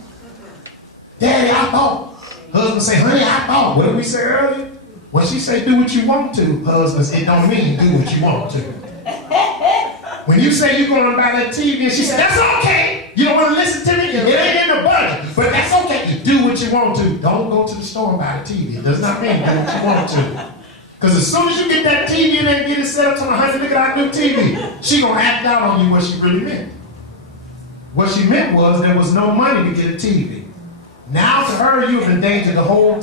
Daddy, I thought. Husband say, honey, I thought. What did we say earlier? When she say do what you want to, husbands, it don't mean do what you want to. When you say you're going to buy that TV and she said, that's okay. You don't want to listen to me? It ain't in the budget. But that's okay. You do what you want to. Don't go to the store and buy the TV. It does not mean do what you want to. Because as soon as you get that TV and then get it set up to 100, look at our new TV, she going to act out on you what she really meant. What she meant was there was no money to get a TV. Now to her, you've endangered the whole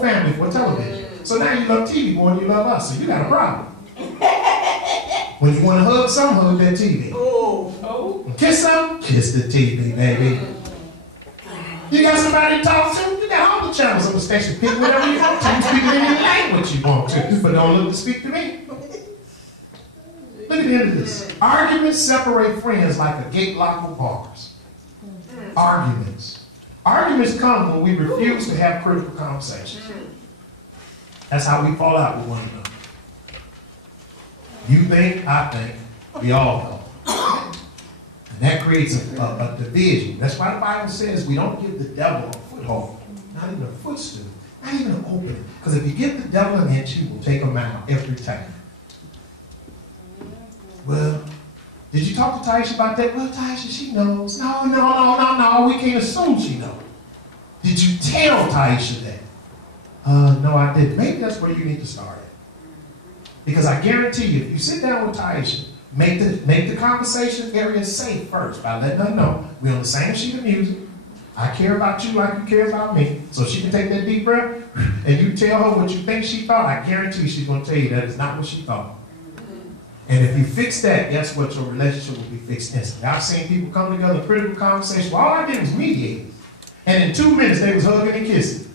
family for television. So now you love TV more than you love us. So you got a problem. When you want to hug some, hug that TV. Kiss some, kiss the TV, baby. You got somebody to talk to? You got all the channels on the station. Pick whatever you want to. You speak in any language you want to, but don't look to speak to me. Look at the end of this. Arguments separate friends like a gate lock of bars. Arguments. Arguments come when we refuse to have critical conversations. That's how we fall out with one another. You think, I think, we all know. And that creates a division. That's why the Bible says we don't give the devil a foothold. Not even a footstool. Not even an opening. Because if you give the devil an inch, he will take a mile every time. Well, did you talk to Taisha about that? Well, Taisha, she knows. No, we can't assume she knows. Did you tell Taisha that? No, I didn't. Maybe that's where you need to start at. Because I guarantee you, if you sit down with Taisha, make the conversation area safe first by letting her know we're on the same sheet of music. I care about you like you care about me. So she can take that deep breath and you tell her what you think she thought. I guarantee she's going to tell you that is not what she thought. And if you fix that, guess what? Your relationship will be fixed instantly. I've seen people come together in critical conversation. Well, all I did was mediate. And in 2 minutes, they was hugging and kissing.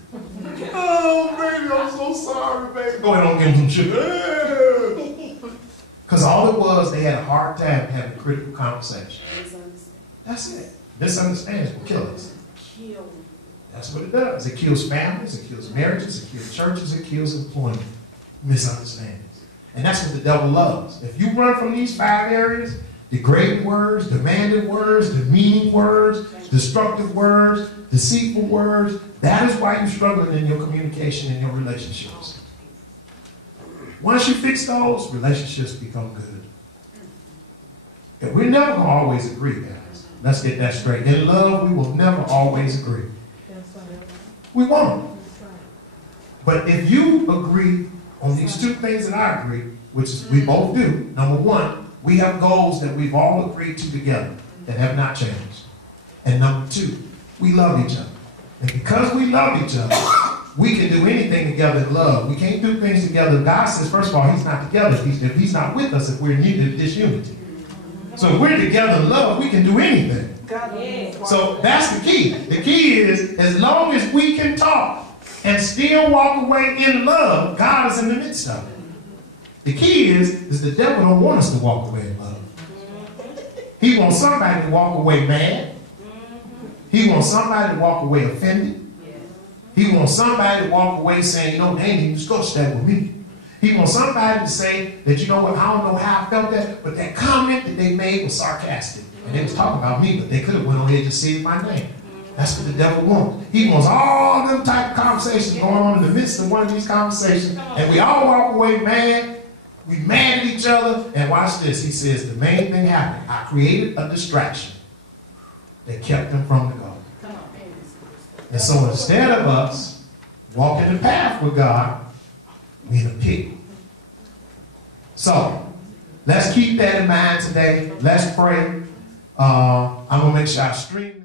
Oh, baby, I'm so sorry, baby. Go ahead and give them some sugar. Because all it was, they had a hard time having a critical conversation. That's it. Misunderstandings will kill us. That's what it does. It kills families, it kills marriages, it kills churches, it kills employment. Misunderstandings. And that's what the devil loves. If you run from these 5 areas, degrading words, demanding words, demeaning words, destructive words, deceitful words, that is why you're struggling in your communication and your relationships. Once you fix those, relationships become good. And we're never going to always agree, guys. Let's get that straight. In love, we will never always agree. We won't. But if you agree on these 2 things that I agree, which is we both do. Number 1, we have goals that we've all agreed to together that have not changed. And number 2, we love each other. And because we love each other, we can do anything together in love. We can't do things together. God says, first of all, he's not together if he's not with us, if we're in need of disunity. So if we're together in love, we can do anything. So that's the key. The key is, as long as we can talk and still walk away in love, God is in the midst of it. The key is the devil don't want us to walk away in love. He wants somebody to walk away mad. He wants somebody to walk away offended. He wants somebody to walk away saying, you know, they ain't even discussed that with me. He wants somebody to say that, you know what, I don't know how I felt that, but that comment that they made was sarcastic. And they was talking about me, but they could have went on here and just said my name. That's what the devil wants. He wants all them type of conversations going on in the midst of one of these conversations. And we all walk away mad. We mad at each each other. And watch this. He says the main thing happened. I created a distraction that kept them from the goal. And so instead of us walking the path with God, we in a pit. So let's keep that in mind today. Let's pray. I'm going to make sure I stream.